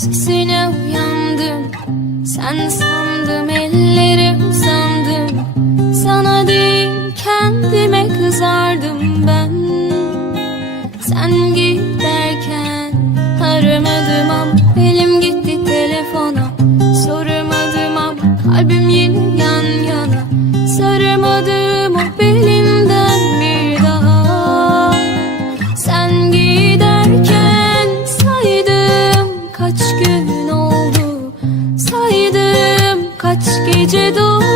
Sesine uyandım. Sen sandım ellere uzandım Sana değil kendime kızardım ben. Sen giderken aramadım ama Elim kaç gece dolu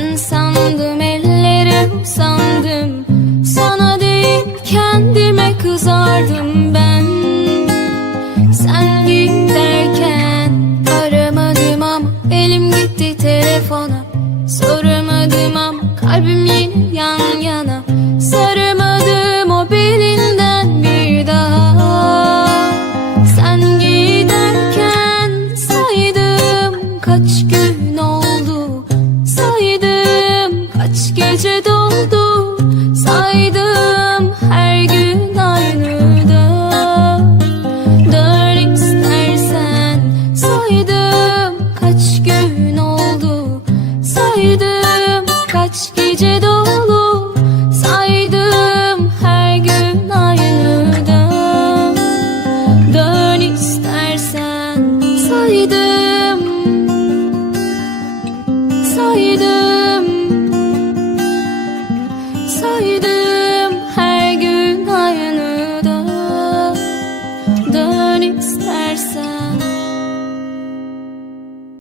Sen sandım ellere uzandım Sana değil kendime kızardım ben. Sen giderken aramadım ama Elim gitti telefona. Soramadım ama kalbim yine yan yana. Saramadım o belinden bir daha. Sen giderken saydım kaç gün saydım kaç gece dolu saydım her gün ayrıldım. Dön istersen saydım.